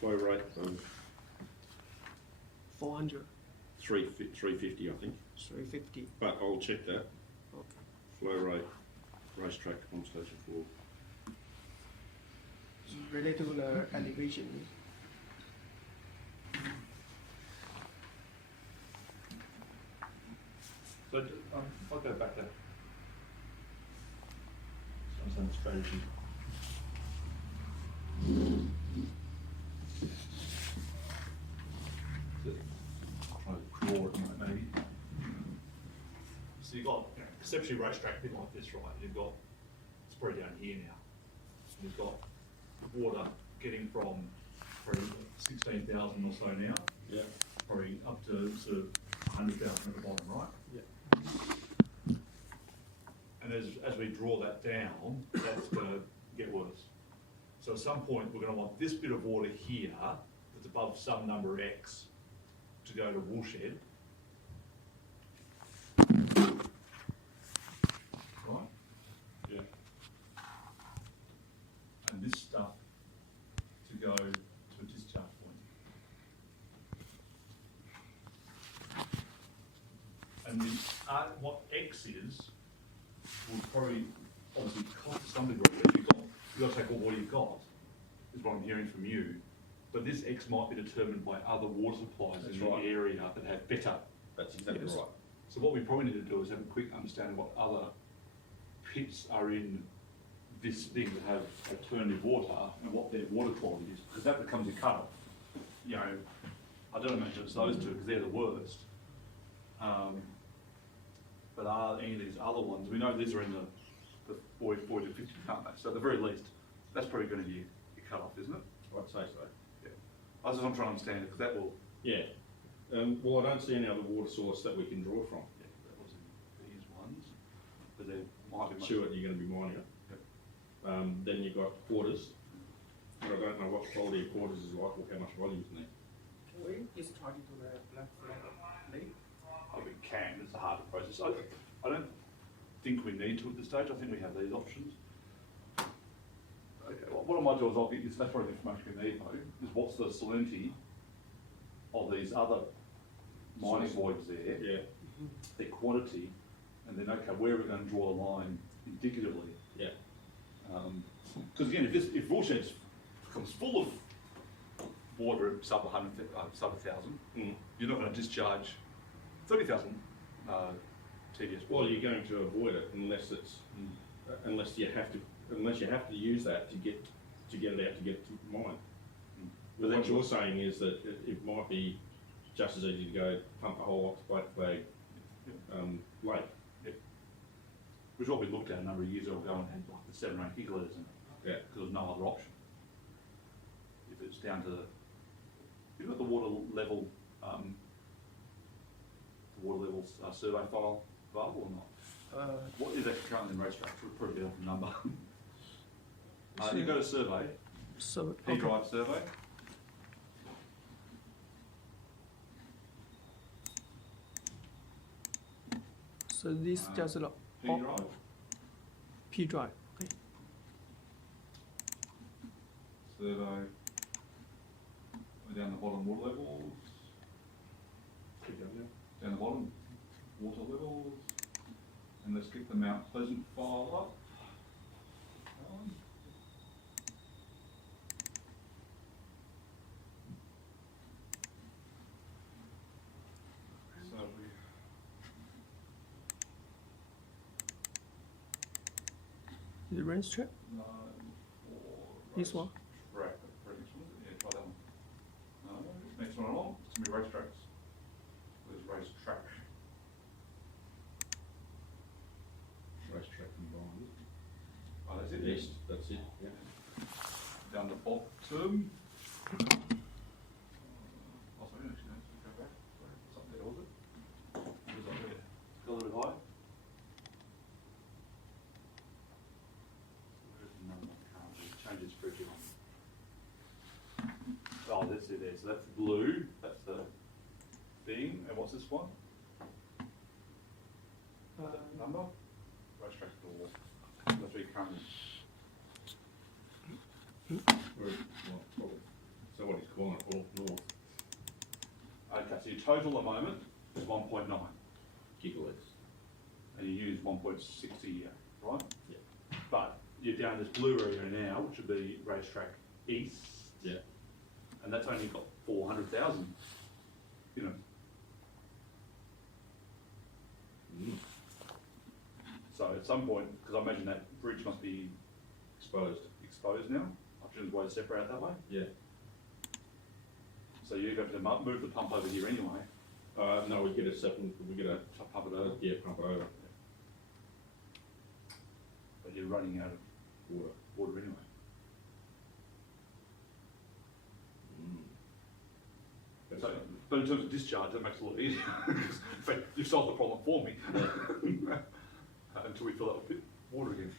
flow rate of 400, 350, I think. 350. But I'll check that. Okay. Flow rate, racetrack, pump station 4. Related to the elevation. So I'll go back to some strategy. Try to draw it maybe. So you've got, conceptually racetrack a bit like this, right? You've got, it's probably down here now. You've got water getting from probably 16,000 or so now, Yeah. probably up to sort of 100,000 at the bottom, right? Yeah. And as we draw that down, that's going to get worse. So at some point, we're going to want this bit of water here, that's above some number X, to go to Woolshed. Right? Yeah. And this stuff to go to a discharge point. And the, what X is, will probably obviously cost to some degree. You've got to take all what you've got, is what I'm hearing from you. But this X might be determined by other water supplies That's in the right. area that have better. That's exactly Yes. right. So what we probably need to do is have a quick understanding what other pits are in this thing that have alternative water and what their water quality is, because that becomes your cutoff. You know, I don't imagine it's those two because they're the worst. But are any of these other ones, we know these are in the 40 to 50, can't they? So at the very least, that's probably going to be your cutoff, isn't it? I'd say so. Yeah. I was just trying to understand it because that will. Yeah. Well, I don't see any other water source that we can draw from. Yeah, that was in these ones, but there might be much. Sure, you're going to be mining it. Yep. Then you've got quarters. But I don't know what the quality of quarters is like or how much volume's in there. Can we discharge it to the Black Flag Lake? I think we can, it's a harder process. I don't think we need to at this stage, I think we have these options. Okay, well, what I might do is I'll get this, that's probably the information we need though, is what's the salinity of these other mining voids there, Yeah. their quantity, and then, okay, where are we going to draw the line indicatively? Yeah. Because again, if Woolshed becomes full of water at sub 100, sub 1,000, you're not going to discharge 30,000 TDS. Well, you're going to avoid it unless it's unless you have to use that to get it out to get to mine. But what you're saying is that it might be just as easy to go pump a hole off the Black Flag lake. Yep. Which is what we looked at a number of years ago, and had like the 7 or 8 gigalitres in it. Yeah. Because there's no other option. If it's down to you've got the water level, survey file available or not? What is actually currently in racetrack? We'll probably get off the number. You go to survey, So, P drive survey. So this just a P drive. P drive. Okay. Survey. We're down the bottom water levels. Down the bottom, water levels. And let's get the Mount Pleasant file up. So we The range trap. This one. Right, next one, yeah, try that one. Next one along, it's gonna be racetracks. Where's racetrack? Racetrack combined. Oh, that's it. East, that's it. Yeah. Down the bottom. Oh, sorry, actually, no, go back. Sorry, it's up there, was it? It was up there. Go a little bit high. Where's the number? Change its spreadsheet on. Oh, that's it there. So that's blue. That's the thing. And what's this one? Number? Racetrack door. That's where you currently. So what he's your total at the moment is 1.9, Gigawatts. and you use 1.6 a year, right? Yeah. But you're down this blue area now, which would be racetrack east. Yeah. And that's only got 400,000, you know. Mm. So at some point, because I imagine that bridge must be Exposed. exposed now, I presume the way to separate that way. Yeah. So you have to move the pump over here anyway, No, we get a separate, we get a, to pump it over, yeah, pump it over. but you're running out of water anyway. Mm. So, but in terms of discharge, that makes it a lot easier. In fact, you've solved the problem for me. Until we fill up with water again.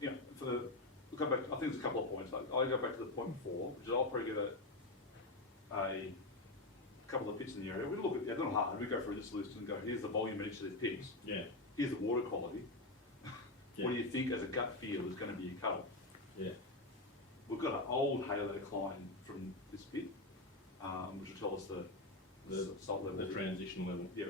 Yeah, we'll come back, I think there's a couple of points. I'll go back to the point before, which is I'll probably get a couple of pits in the area. We look at, they're not hard, we go through this list and go, here's the volume of each of these pits. Yeah. Here's the water quality. Yeah. What do you think as a gut feel is going to be your cut-off? Yeah. We've got an old halo decline from this pit, which will tell us the salt level. The transition level. Yeah.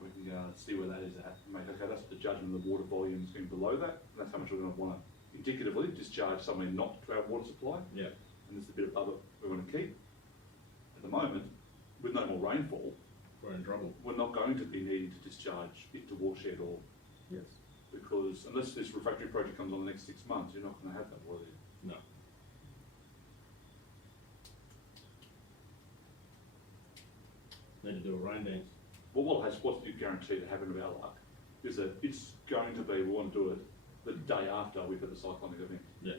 We can see where that is at. Make, okay, that's the judgment of the water volume is going below that. That's how much we're going to want to indicatively discharge somewhere not to our water supply. Yeah. And this is the bit above it we want to keep. At the moment, with no more rainfall, We're in trouble. we're not going to be needing to discharge it to watershed or, Yes. because unless this refractory project comes on the next 6 months, you're not going to have that water there. No. Need to do a rain dance. Well, what's you guaranteed to happen of our luck is that it's going to be, we want to do it the day after we've had the cyclonic event. Yeah.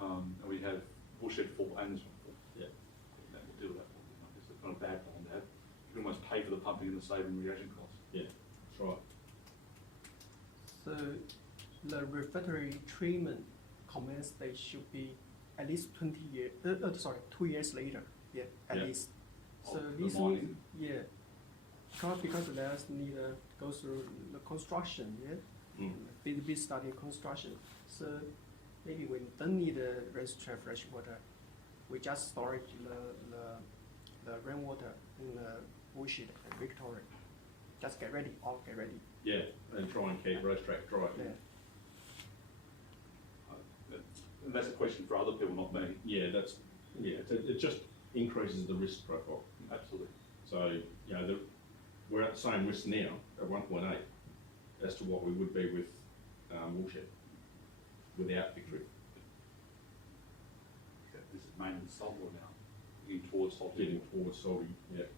And we have watershed full and this one full. Yeah. And we'll deal with that problem. It's not a bad problem to have. You can almost pay for the pumping and the saving reagent costs. Yeah. That's right. So the refractory treatment commence date should be at least 20 years, 2 years later, yeah, at Yeah. least. So Of the this mining. means, yeah, because there's need to go through the construction, yeah, Mm. feasibility study construction. So maybe we don't need a reservoir fresh water. We just storage the rainwater in the bullshit and Victoria. Just get ready, all get ready. Yeah. And try and keep racetrack dry. Yeah. And that's a question for other people, not me. Yeah, that's, yeah, it just increases the risk profile. Absolutely. So, you know, we're at the same risk now at 1.8 as to what we would be with Woolshed without Victory. This is mainly salt water now, getting towards salt. Getting towards salty, yeah.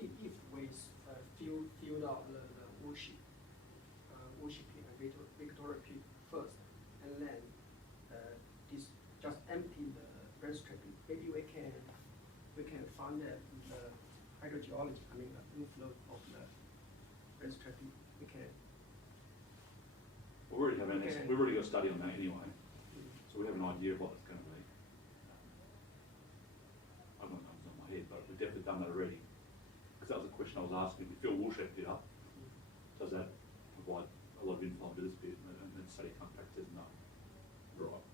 If we filled out the worship pit and Victoria pit first, and then this just empty the reservoir pit, maybe we can find the hydrogeology, I mean the inflow of the reservoir pit. We can. We already have Okay. we've already got a study on that anyway, so we have an idea of what it's going to be. I don't know if it's on my head, but we've definitely done that already. Because that was a question I was asking, if you fill Woolshed pit up, does that provide a lot of inflow into this bit? And the study comes back and says no. Right.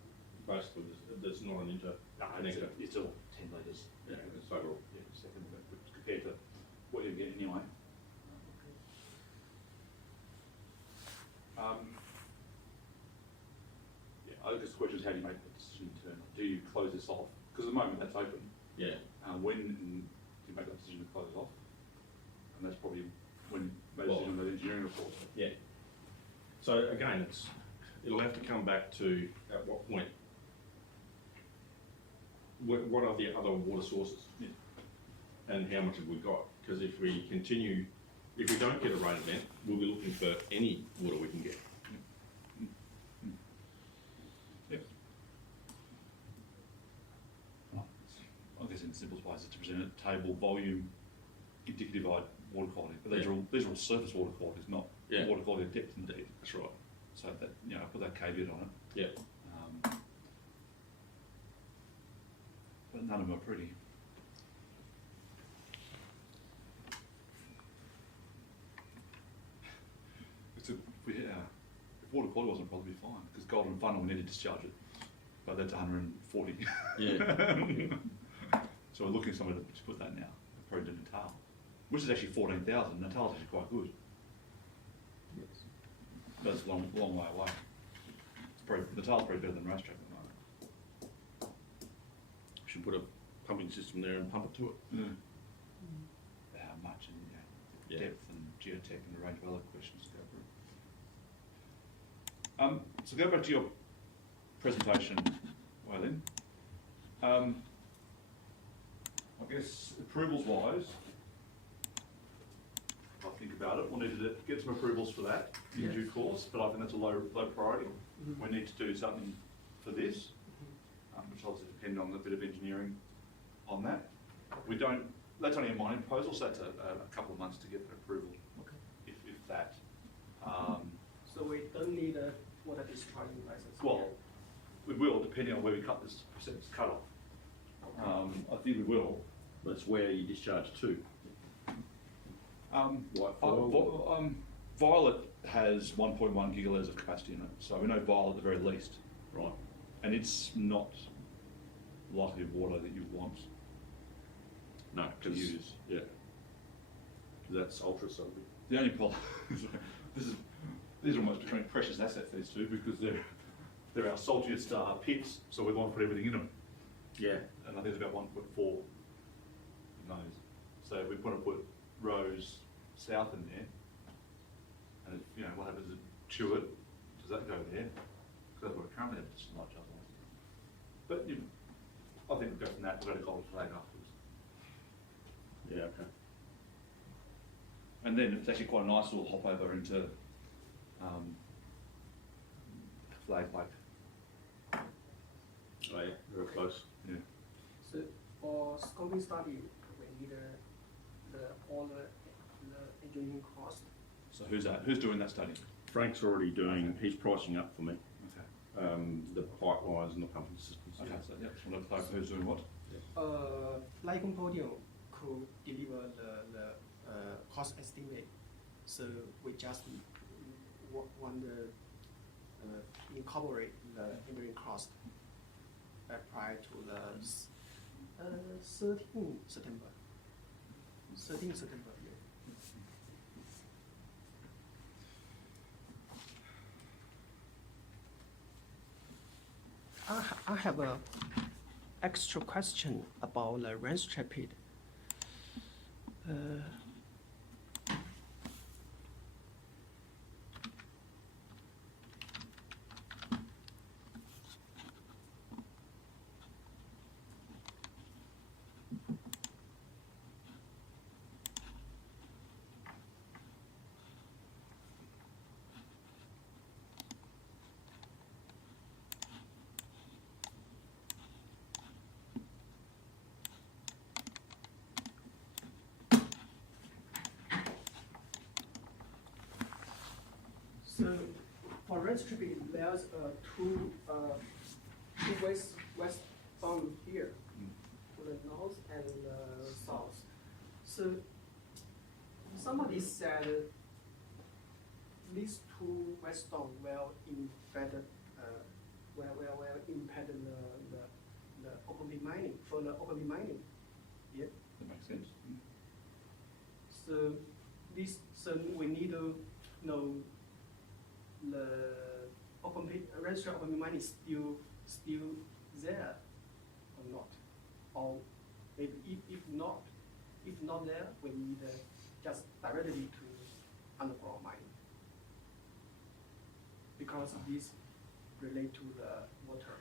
Basically, there's not an connector. It's still 10 litres. Yeah, it's overall. Yeah, second of it, compared to what you get anyway. Yeah, I guess the question is how do you make that decision internally? Do you close this off? Because at the moment that's open. Yeah. When do you make that decision to close it off? And that's probably when you make a decision on the engineering report. Yeah. So again, it'll have to come back to at what point, what are the other water sources? Yeah. And how much have we got? Because if we don't get a rain event, we'll be looking for any water we can get. Yep. I guess in the simplest way is to present a table, volume, indicative water quality. But these are all surface water qualities, not water quality of depth and deep. That's right. So that, you know, put that caveat on it. Yeah. But none of them are pretty. If water quality wasn't probably fine, because Golden Funnel, we need to discharge it, but that's 140. Yeah. So we're looking somewhere to put that now, probably to Natal, which is actually 14,000. Natal's actually quite good. Yes. But it's a long way away. It's probably, Natal's probably better than Racetrack at the moment. Should put a pumping system there and pump it to it. How much and Yeah. depth and geotech and a range of other questions to go through. So go back to your presentation, Waylin. I guess approvals wise, if I think about it, we'll need to get some approvals for that in Yes. due course, but I think that's a low priority. Mhm. We need to do something for this, which obviously depends on a bit of engineering on that. We don't, that's only a mining proposal, so that's a couple of months to get that approval, Okay. if that. So we don't need a water discharging license? Well, we will, depending on where we cut this percentage cut off. I think we will. That's where you discharge to. Violet has 1.1 gigalitres of capacity in it, so we know Violet at the very least. Right. And it's not likely water that you want No, to use. Yeah. That's ultra salty. The only problem, these are almost becoming precious assets, these two, because they're our saltiest pits, so we want to put everything in them. Yeah. And I think it's about 1.4 in those. So if we want to put Rose South in there, and you know, what happens at Chewett, does that go there? Because that's what we currently have discharge otherwise. But you know, I think we'll go from that, we'll go to Golden Flag afterwards. Yeah, okay. And then it's actually quite a nice little hop over into Flag Lake. Oh yeah, very close. Yeah. So for scoping study, we need all the engineering cost. So who's that? Who's doing that study? Frank's already doing, he's pricing up for me, Okay. the pipelines and the pumping systems. Okay, so yeah, just want to clarify who's doing what. Lycon Podium could deliver the cost estimate, so we just want to incorporate the engineering cost prior to the 13 September. 13 September, yeah. I have a extra question about the Racetrack pit. So for Racetrack pit, there's two westbound here, to the north and south. So somebody said these two westbound will impact the open pit mining, for the open pit mining. Yeah. That makes sense. So we need to know the open pit, Racetrack open pit mining is still there or not, or maybe if not there, we need just directly to underground mining, because this relate to the water.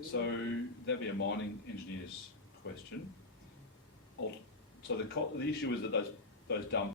So that'd be a mining engineer's question. So the issue is that those dump